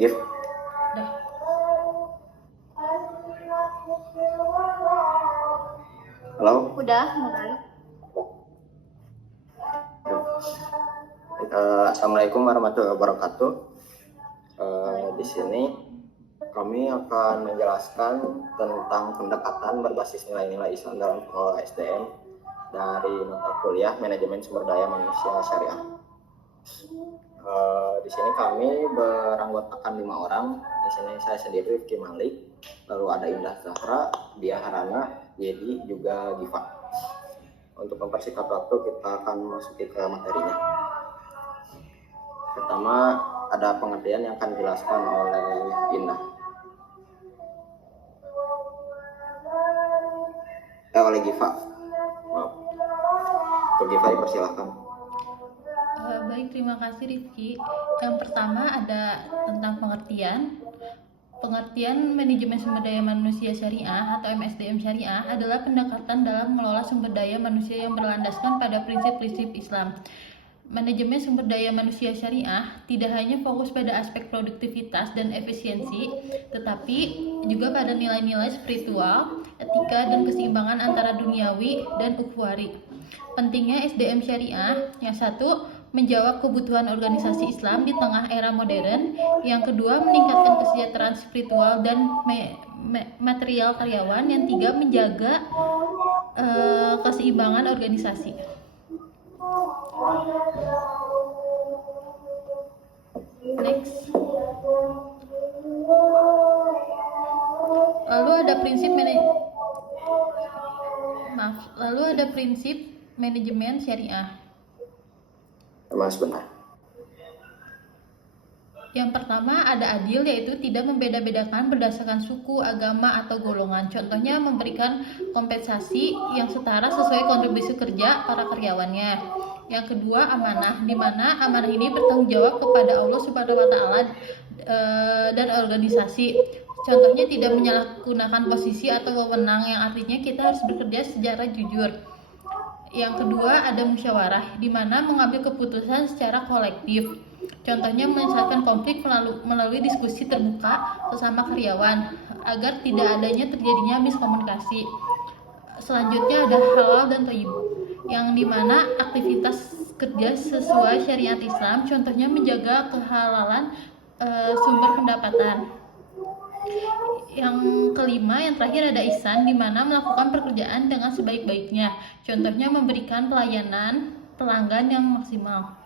Gift. Udah. Halo. Udah mulai. Assalamualaikum warahmatullahi wabarakatuh. Di sini kami akan menjelaskan tentang pendekatan berbasis nilai-nilai Islam dalam pengelola SDM dari mata kuliah Manajemen Sumber Daya Manusia Syariah. Di sini kami beranggotakan 5 orang. Di sini saya sendiri Rifki Malik, lalu ada Indah Zahra, Dia Harana, Yedi, juga Giva. Untuk mempersingkat waktu, kita akan masuk ke materinya. Pertama, ada pengertian yang akan dijelaskan oleh Indah. Oleh Giva. Maaf. Untuk Giva dipersilahkan. Baik, terima kasih Rifki. Yang pertama ada tentang pengertian. Pengertian manajemen sumber daya manusia syariah atau MSDM syariah adalah pendekatan dalam mengelola sumber daya manusia yang berlandaskan pada prinsip-prinsip Islam. Manajemen sumber daya manusia syariah tidak hanya fokus pada aspek produktivitas dan efisiensi, tetapi juga pada nilai-nilai spiritual, etika, dan keseimbangan antara duniawi dan ukhrawi. Pentingnya SDM syariah, yang satu, menjawab kebutuhan organisasi Islam di tengah era modern. Yang kedua, meningkatkan kesejahteraan spiritual dan material karyawan. Yang tiga, menjaga keseimbangan organisasi. Next. Lalu ada prinsip manajemen syariah. Mas benar. Yang pertama ada adil, yaitu tidak membeda-bedakan berdasarkan suku, agama, atau golongan. Contohnya memberikan kompensasi yang setara sesuai kontribusi kerja para karyawannya. Yang kedua amanah, di mana amanah ini bertanggung jawab kepada Allah Subhanahu wa Ta'ala dan organisasi. Contohnya tidak menyalahgunakan posisi atau wewenang, yang artinya kita harus bekerja secara jujur. Yang kedua ada musyawarah, di mana mengambil keputusan secara kolektif. Contohnya menyelesaikan konflik melalui diskusi terbuka sesama karyawan agar tidak adanya terjadinya miskomunikasi. Selanjutnya ada halal dan thayyib, yang dimana aktivitas kerja sesuai syariat Islam, contohnya menjaga kehalalan sumber pendapatan. Yang kelima, yang terakhir ada ihsan, di mana melakukan pekerjaan dengan sebaik-baiknya, contohnya memberikan pelayanan pelanggan yang maksimal.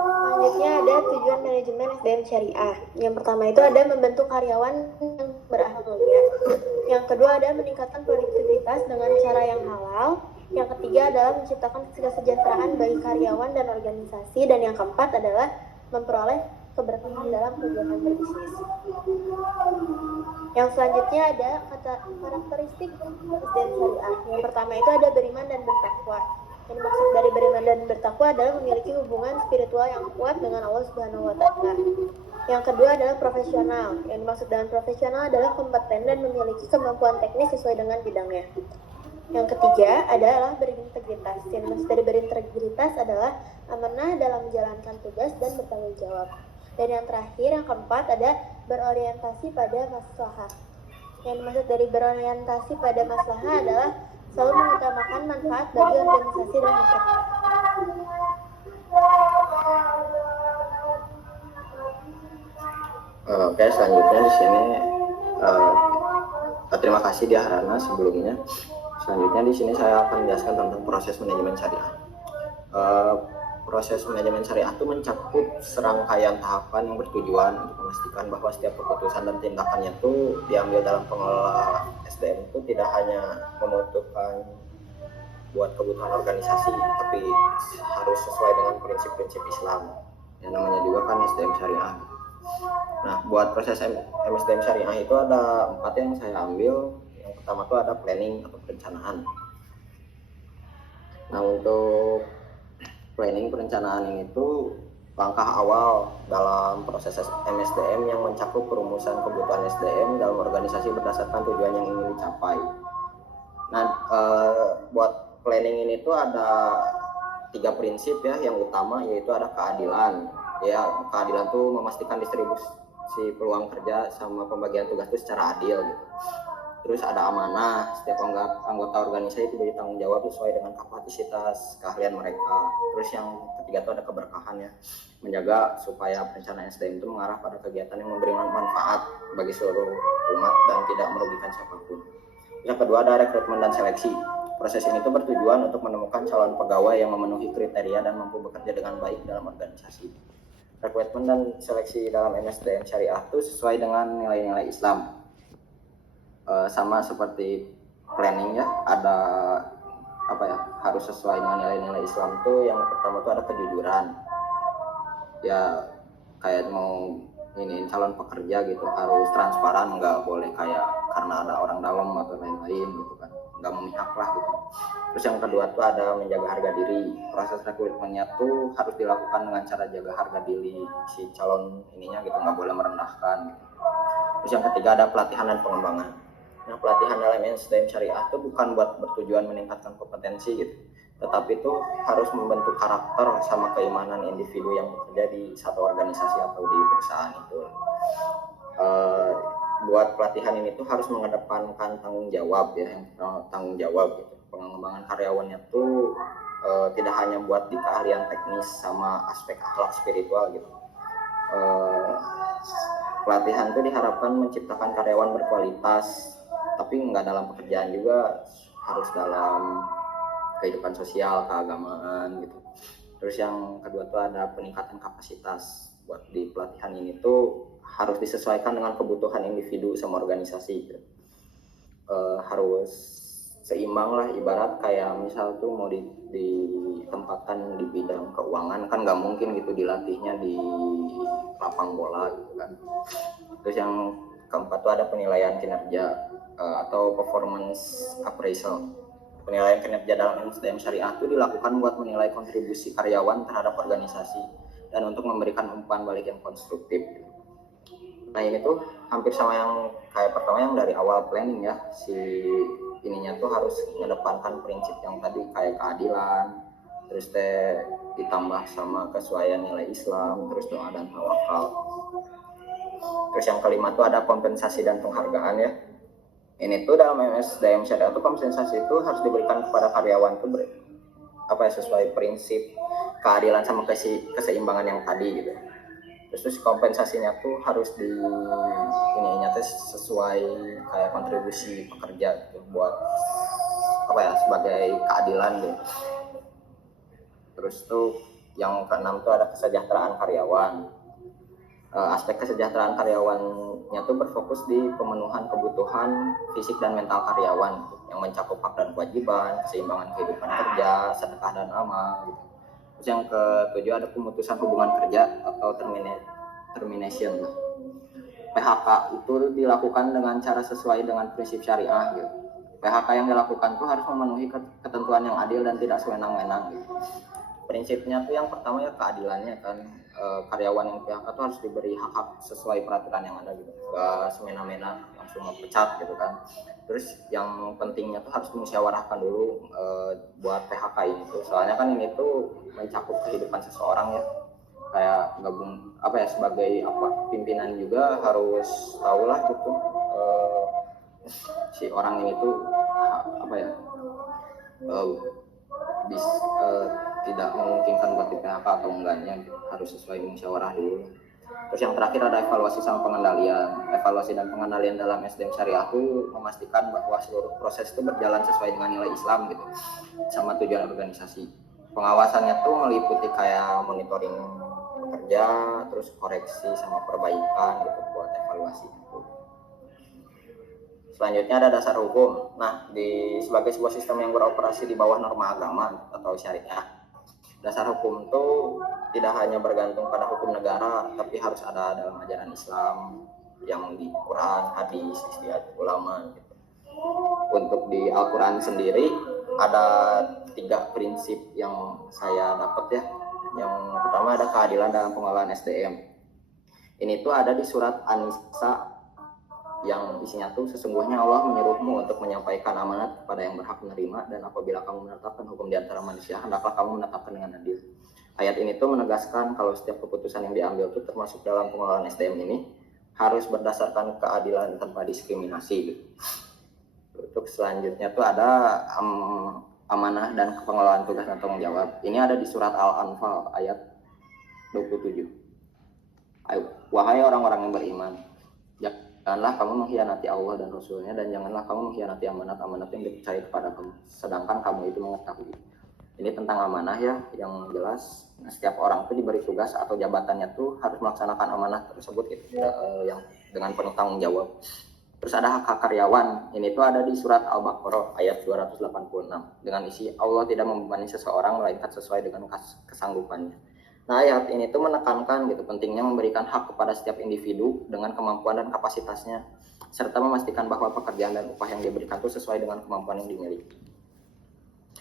Selanjutnya ada tujuan manajemen SDM syariah. Yang pertama itu ada membentuk karyawan yang berakhlak mulia. Yang kedua ada meningkatkan produktivitas dengan cara yang halal. Yang ketiga adalah menciptakan kesejahteraan bagi karyawan dan organisasi. Dan yang keempat adalah memperoleh keberkahan dalam kegiatan berbisnis. Yang selanjutnya ada karakteristik SDM syariah. Yang pertama itu ada beriman dan bertakwa. Yang dimaksud dari beriman dan bertakwa adalah memiliki hubungan spiritual yang kuat dengan Allah Subhanahu wa Ta'ala. Yang kedua adalah profesional. Yang dimaksud dengan profesional adalah kompeten dan memiliki kemampuan teknis sesuai dengan bidangnya. Yang ketiga adalah berintegritas. Yang dimaksud dari berintegritas adalah amanah dalam menjalankan tugas dan bertanggung jawab. Dan yang terakhir, yang keempat, ada berorientasi pada maslahah. Yang dimaksud dari berorientasi pada maslahah adalah selalu mengutamakan manfaat bagi organisasi dan masyarakat. Oke, selanjutnya di sini terima kasih Dia Harana sebelumnya. Selanjutnya di sini saya akan menjelaskan tentang proses manajemen syariah. Proses manajemen syariah itu mencakup serangkaian tahapan yang bertujuan untuk memastikan bahwa setiap keputusan dan tindakannya itu diambil dalam pengelola SDM itu tidak hanya membutuhkan buat kebutuhan organisasi, tapi harus sesuai dengan prinsip-prinsip Islam. Yang namanya juga kan SDM syariah. Nah, buat proses MSDM syariah itu ada 4 yang saya ambil. Yang pertama itu ada planning atau perencanaan. Nah, untuk planning perencanaan ini tuh langkah awal dalam proses MSDM yang mencakup perumusan kebutuhan SDM dalam organisasi berdasarkan tujuan yang ingin dicapai. Nah, buat planning ini tuh ada tiga prinsip ya. Yang utama yaitu ada keadilan. Ya, keadilan tuh memastikan distribusi peluang kerja sama pembagian tugas itu secara adil gitu. Terus ada amanah, setiap anggota organisasi itu diberi tanggung jawab sesuai dengan kapasitas keahlian mereka. Terus yang ketiga itu ada keberkahan ya, menjaga supaya perencanaan SDM itu mengarah pada kegiatan yang memberi manfaat bagi seluruh umat dan tidak merugikan siapapun. Yang kedua ada rekrutmen dan seleksi. Proses ini tuh bertujuan untuk menemukan calon pegawai yang memenuhi kriteria dan mampu bekerja dengan baik dalam organisasi. Rekrutmen dan seleksi dalam MSDM Syariah itu sesuai dengan nilai-nilai Islam. Sama seperti planning ya, ada harus sesuai dengan nilai-nilai Islam tuh. Yang pertama tuh ada kejujuran ya, kayak mau ini calon pekerja gitu harus transparan, nggak boleh kayak karena ada orang dalam atau lain-lain gitu kan, nggak memihak lah gitu. Terus yang kedua tuh ada menjaga harga diri. Proses rekrutmennya tuh harus dilakukan dengan cara jaga harga diri si calon ininya gitu, nggak boleh merendahkan gitu. Terus yang ketiga ada pelatihan dan pengembangan. Nah, pelatihan dalam SDM Syariah itu bukan buat bertujuan meningkatkan kompetensi gitu, tetapi itu harus membentuk karakter sama keimanan individu yang bekerja di satu organisasi atau di perusahaan itu. Buat pelatihan ini tuh harus mengedepankan tanggung jawab ya, tanggung jawab gitu. Pengembangan karyawannya tuh tidak hanya buat di keahlian teknis sama aspek akhlak spiritual gitu. Pelatihan itu diharapkan menciptakan karyawan berkualitas, tapi nggak dalam pekerjaan juga, harus dalam kehidupan sosial, keagamaan gitu. Terus yang kedua tuh ada peningkatan kapasitas. Buat di pelatihan ini tuh harus disesuaikan dengan kebutuhan individu sama organisasi gitu. Harus seimbang lah, ibarat kayak misal tuh mau ditempatkan di bidang keuangan kan nggak mungkin gitu dilatihnya di lapang bola gitu kan. Terus yang keempat tuh ada penilaian kinerja atau performance appraisal. Penilaian kinerja dalam SDM Syariah itu dilakukan buat menilai kontribusi karyawan terhadap organisasi dan untuk memberikan umpan balik yang konstruktif. Nah ini tuh hampir sama yang kayak pertama yang dari awal planning ya, si ininya tuh harus mengedepankan prinsip yang tadi kayak keadilan, terus ditambah sama kesesuaian nilai Islam, terus doa dan tawakal. Terus yang kelima tuh ada kompensasi dan penghargaan ya. Ini tuh dalam MSDM Syariah tuh kompensasi itu harus diberikan kepada karyawan tuh sesuai prinsip keadilan sama keseimbangan yang tadi gitu. Terus kompensasinya tuh harus sesuai kayak kontribusi pekerja gitu, buat sebagai keadilan gitu. Terus tuh yang keenam tuh ada kesejahteraan karyawan. Aspek kesejahteraan karyawannya tuh berfokus di pemenuhan kebutuhan fisik dan mental karyawan yang mencakup hak dan kewajiban, keseimbangan kehidupan kerja, sedekah dan amal gitu. Terus yang ketujuh ada pemutusan hubungan kerja atau termination. PHK itu dilakukan dengan cara sesuai dengan prinsip syariah gitu. PHK yang dilakukan tuh harus memenuhi ketentuan yang adil dan tidak sewenang-wenang gitu. Prinsipnya tuh yang pertama ya keadilannya kan, karyawan yang PHK tuh harus diberi hak-hak sesuai peraturan yang ada gitu, gak semena-mena langsung pecat gitu kan. Terus yang pentingnya tuh harus dimusyawarahkan dulu buat PHK ini tuh, soalnya kan ini tuh mencakup kehidupan seseorang ya, kayak gabung sebagai pimpinan juga harus tahu lah gitu si orang ini tuh tidak memungkinkan buat di PHK atau enggaknya gitu. Harus sesuai musyawarah dulu. Terus yang terakhir ada evaluasi sama pengendalian. Evaluasi dan pengendalian dalam SDM Syariah itu memastikan bahwa seluruh proses itu berjalan sesuai dengan nilai Islam gitu, sama tujuan organisasi. Pengawasannya tuh meliputi kayak monitoring pekerja, terus koreksi sama perbaikan gitu buat evaluasi itu. Selanjutnya ada dasar hukum. Nah, sebagai sebuah sistem yang beroperasi di bawah norma agama atau syariah, dasar hukum itu tidak hanya bergantung pada hukum negara, tapi harus ada dalam ajaran Islam yang di Quran, hadis, istiadat ulama gitu. Untuk di Al-Quran sendiri ada 3 prinsip yang saya dapat ya. Yang pertama ada keadilan dalam pengelolaan SDM. Ini tuh ada di surat An-Nisa yang isinya tuh sesungguhnya Allah menyuruhmu untuk menyampaikan amanat kepada yang berhak menerima, dan apabila kamu menetapkan hukum di antara manusia, hendaklah kamu menetapkan dengan adil. Ayat ini tuh menegaskan kalau setiap keputusan yang diambil tuh termasuk dalam pengelolaan SDM ini harus berdasarkan keadilan tanpa diskriminasi. Untuk selanjutnya tuh ada amanah dan pengelolaan tugas dan tanggung jawab. Ini ada di surat Al-Anfal ayat 27. Wahai orang-orang yang beriman, janganlah kamu mengkhianati Allah dan Rasulnya, dan janganlah kamu mengkhianati amanat-amanat yang dipercaya kepada kamu, sedangkan kamu itu mengetahui. Ini tentang amanah ya, yang jelas setiap orang itu diberi tugas atau jabatannya tuh harus melaksanakan amanah tersebut gitu, yang dengan penuh tanggung jawab. Terus ada hak karyawan, ini tuh ada di surat Al-Baqarah ayat 286 dengan isi Allah tidak membebani seseorang melainkan sesuai dengan kesanggupannya. Nah, ayat ini tuh menekankan gitu pentingnya memberikan hak kepada setiap individu dengan kemampuan dan kapasitasnya, serta memastikan bahwa pekerjaan dan upah yang diberikan itu sesuai dengan kemampuan yang dimiliki.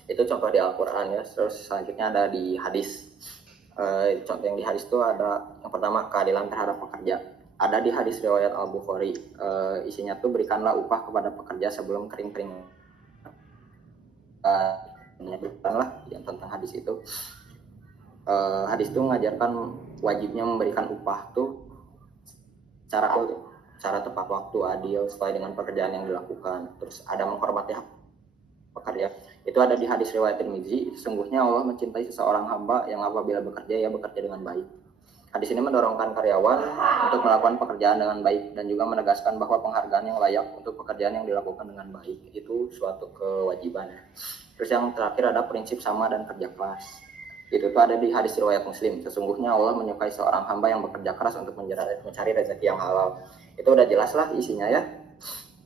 Itu contoh di Al-Quran ya. Terus selanjutnya ada di hadis. Contoh yang di hadis itu ada yang pertama keadilan terhadap pekerja. Ada di hadis riwayat Al-Bukhari. Isinya tuh berikanlah upah kepada pekerja sebelum kering-kering. Menyebutkanlah yang tentang hadis itu. Hadis itu mengajarkan wajibnya memberikan upah tuh cara tepat waktu, adil, sesuai dengan pekerjaan yang dilakukan. Terus ada menghormati hak pekerja. Itu ada di hadis riwayat Tirmidzi. Sesungguhnya Allah mencintai seseorang hamba yang apabila bekerja ia bekerja dengan baik. Hadis ini mendorongkan karyawan untuk melakukan pekerjaan dengan baik dan juga menegaskan bahwa penghargaan yang layak untuk pekerjaan yang dilakukan dengan baik itu suatu kewajiban. Terus yang terakhir ada prinsip sama dan kerja keras. Itu tuh ada di hadis riwayat Muslim. Sesungguhnya Allah menyukai seorang hamba yang bekerja keras untuk mencari rezeki yang halal. Itu udah jelas lah isinya ya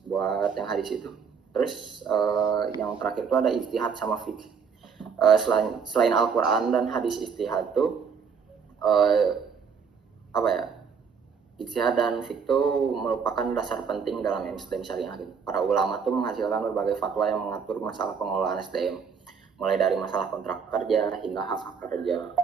buat yang hadis itu. Terus yang terakhir itu ada ijtihad sama fikih. Selain Al-Quran dan hadis ijtihad tuh ijtihad dan fikih itu merupakan dasar penting dalam SDM syariah gitu. Para ulama tuh menghasilkan berbagai fatwa yang mengatur masalah pengelolaan SDM, mulai dari masalah kontrak kerja hingga hak kerja.